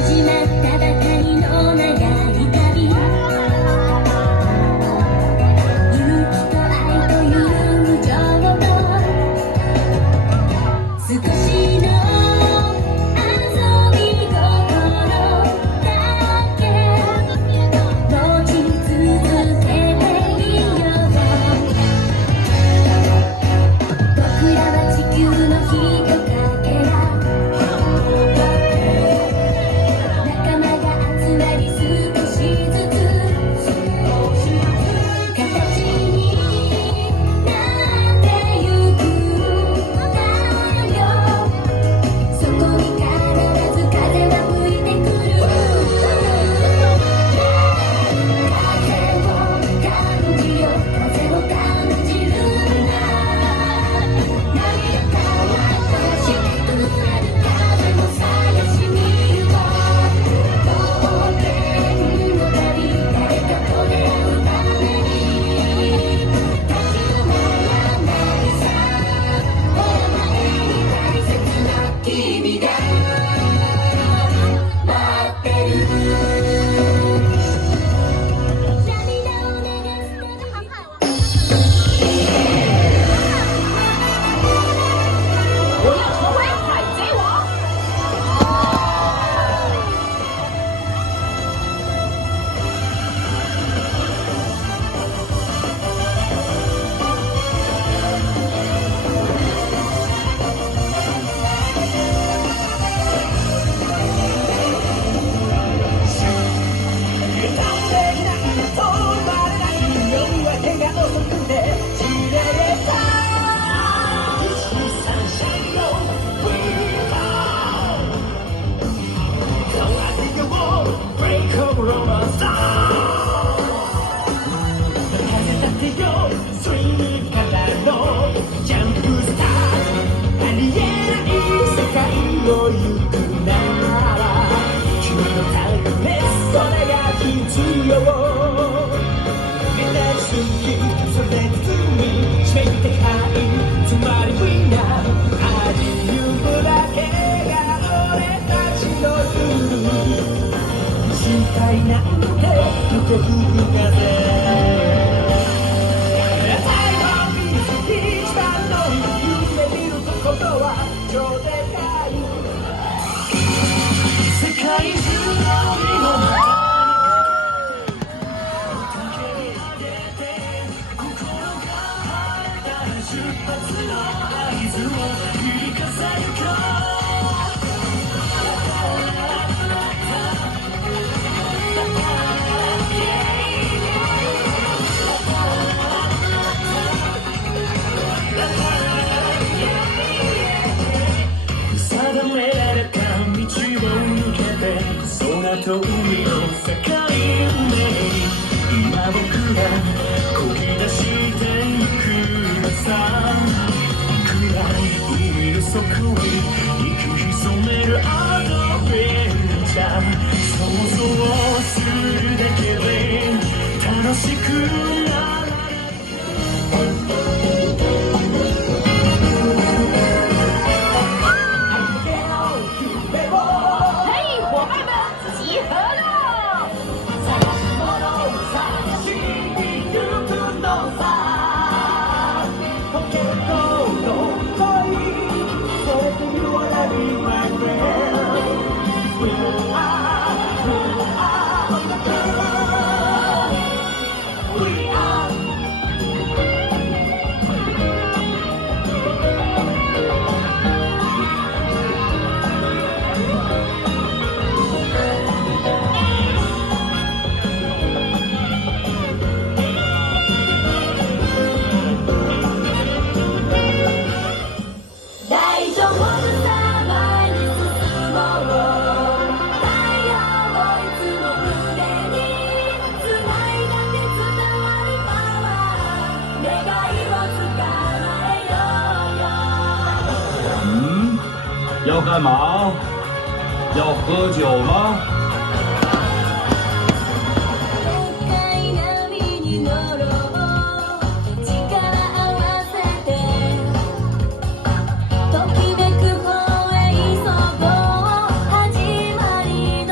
始まったばかりの長い旅、勇気と愛と友情と少しの遊び心だけ持ち続けていよう。僕らは地球の火とかけら、仲間が集まり少しずつ形になってゆくんだよ。そこに必ず風は吹いてくる。風を感じよ、風を感じるんだ。波をからしてくれる風も探しに行こう。冒険の旅、誰かと出会うために立ち止まらないさ。目の前に大切な君が待ってる。涙を流す我要成为海贼王。定められた道を抜けて空と海の境目に今僕らこぎ出してゆくのさ。暗い海の底に息潜めるアドベンチャー、想像するだけで楽しくなる。嘿，伙伴们，集合了！大丈夫さ、前に進もう。太陽をいつも胸に繋いだって伝わるパワー、願いを捕まえようよ。要干嘛？要喝酒吗？深い波に乗ろう。力合わせてときめく方へ急ごう。始まりの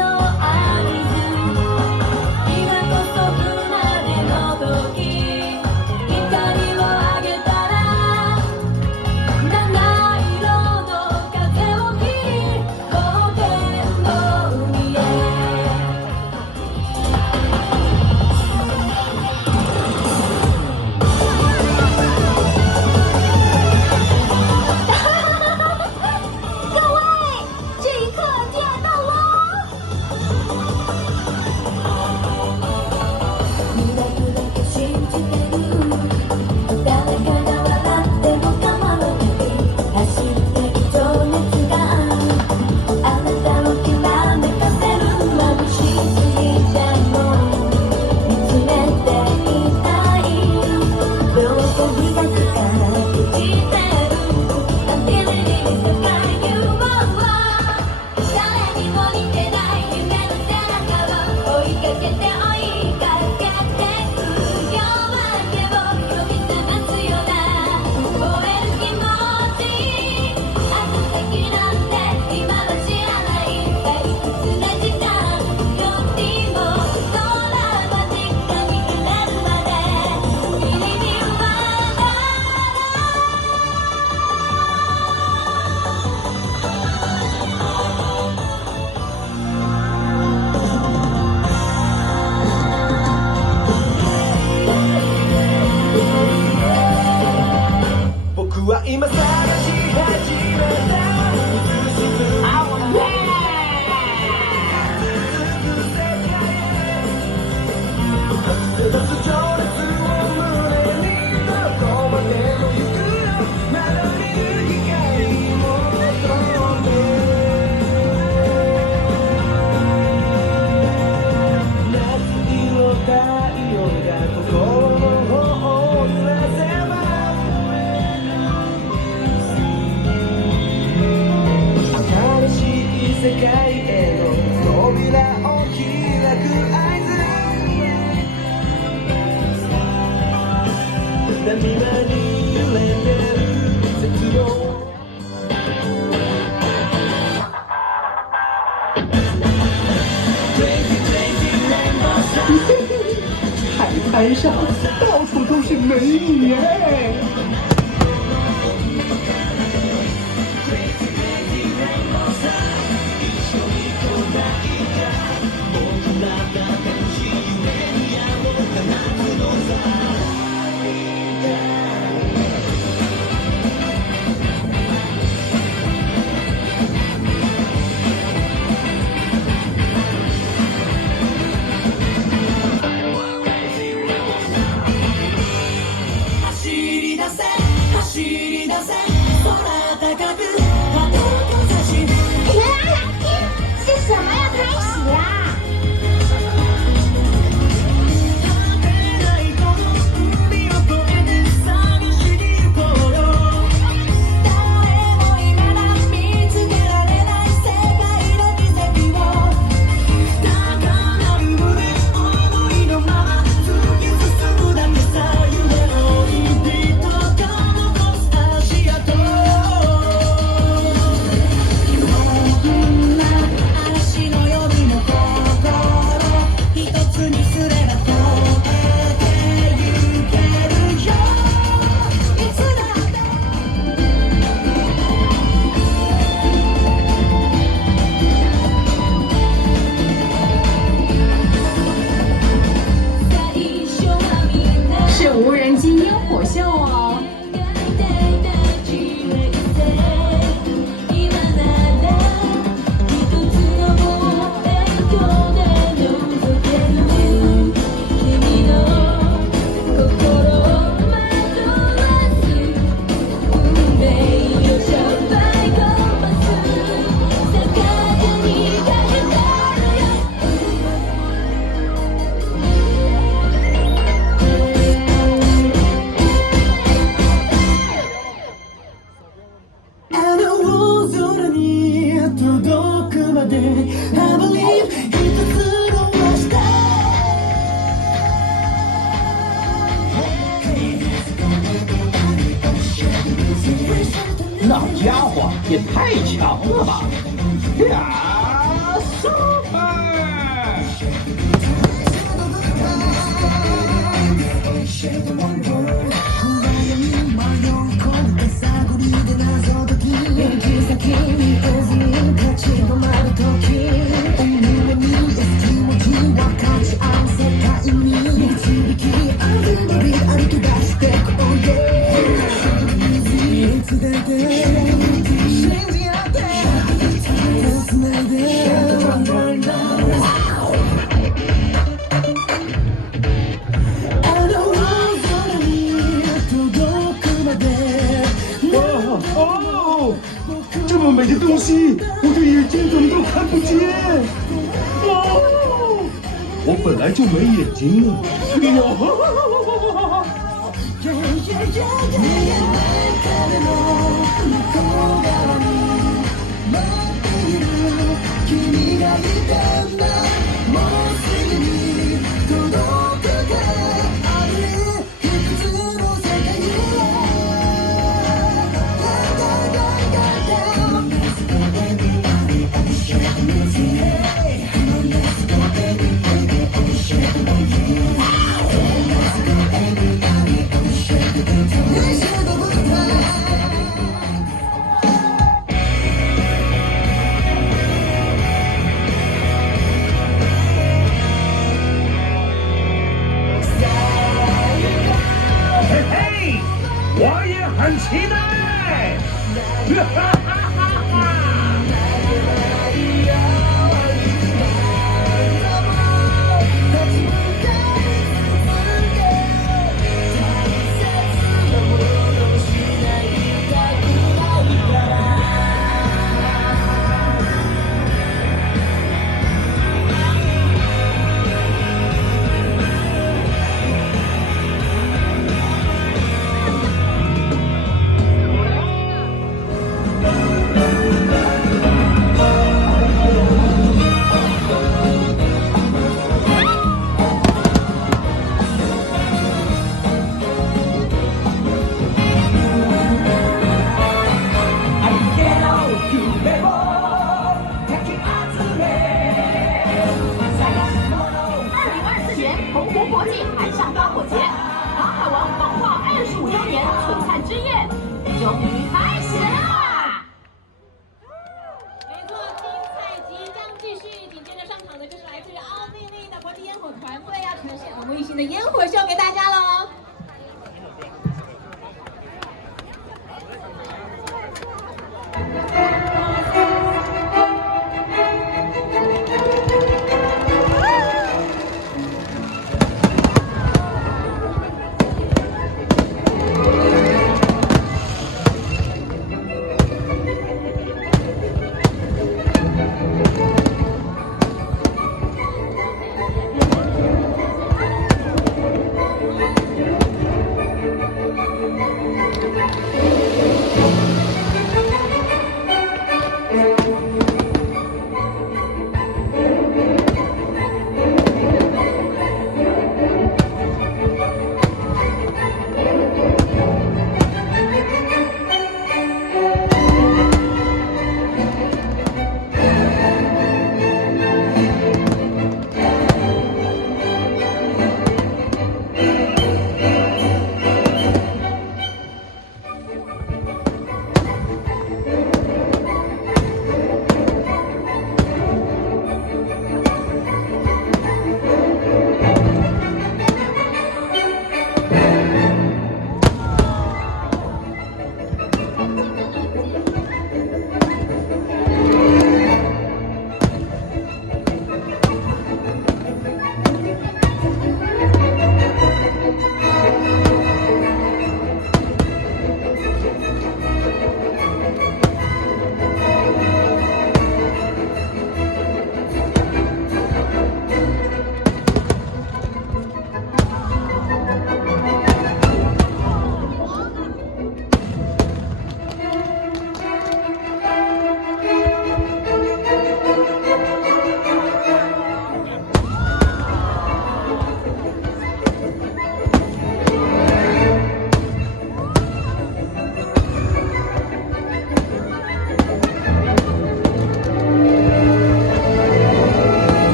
台上到处都是美女哎。走り出せ走り出せ空高く旗をかざし是什么要开始啦？果てないこの海を越えて探しに行こうよ誰も今だ見つけられない世界の奇跡を高鳴る胸思いのまま突き進むだけさ夢を人々が残す足跡こんな嵐の夜の心一つにすれば飛べてゆけるよいつだって最初はみんな是无人机烟火秀哦。今なら一つの望遠鏡で覗ける君の心を惑わす運命をシャンパイコンパス逆手にかけたのよあの大空に届くまで I believe 一つの明日那家伙也太强了吧！呀，super！行き先見えずに立ち止まる時思いに気持ち分かち合う世界に導き歩き出してこうよいつだって信じ合って手つないであの大空に届くまで哦，这么美的东西，我的眼睛怎么都看不见？哦，我本来就没眼睛啊！彼の向こう側に待っている君がいたんだもうすぐに届くからある一つの世界へ火团队要呈现耳目一新的烟火秀给大家喽。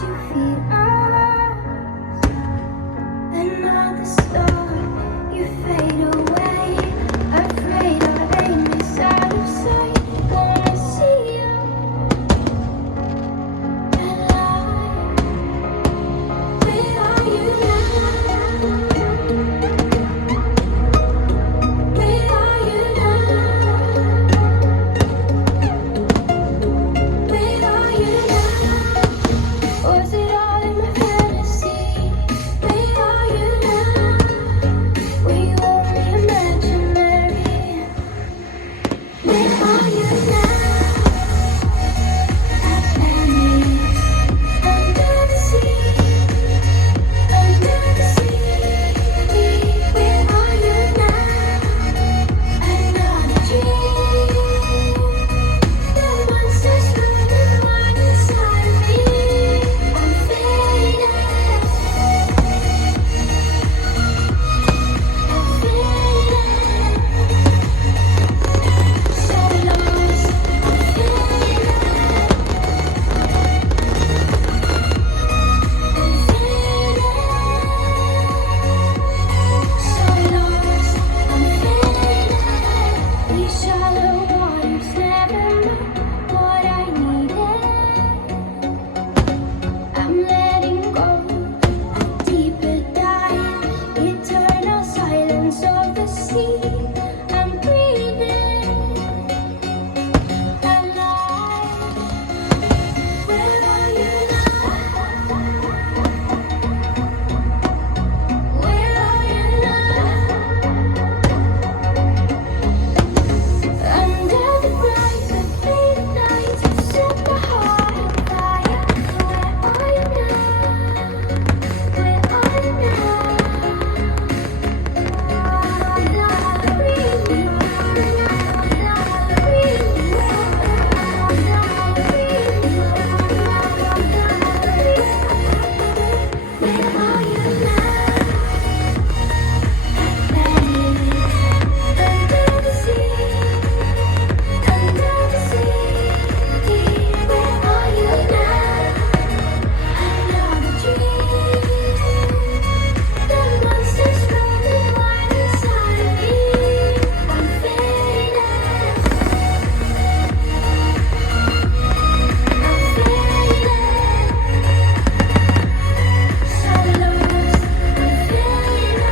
you feed us. Another star, you fade away. Afraid our aim is out of sight. Wanna see you alive. Where are you now? Where are you now? Where are you now? Was it all in my fantasy? Where are you now? Were you only imaginary? Where are you now? Under the sea, under the sea. Where are you now? Another dream. The monsters running wild inside of me. I'm faded. I'm faded. So lost. I'm faded. These shallow waters never know what I needed. I'm letting go, a deeper dive, eternal silence of the sea. I'm breathing alive. Where are you now? Where are you now? Under the bright but faded night, set my heart on fire. Where are you now? Where are you now? Where are you now? Under the sea, under the sea. Where are you now? Another dream. The monsters running wild inside of me. I'm faded. I'm faded. So lost. I'm faded.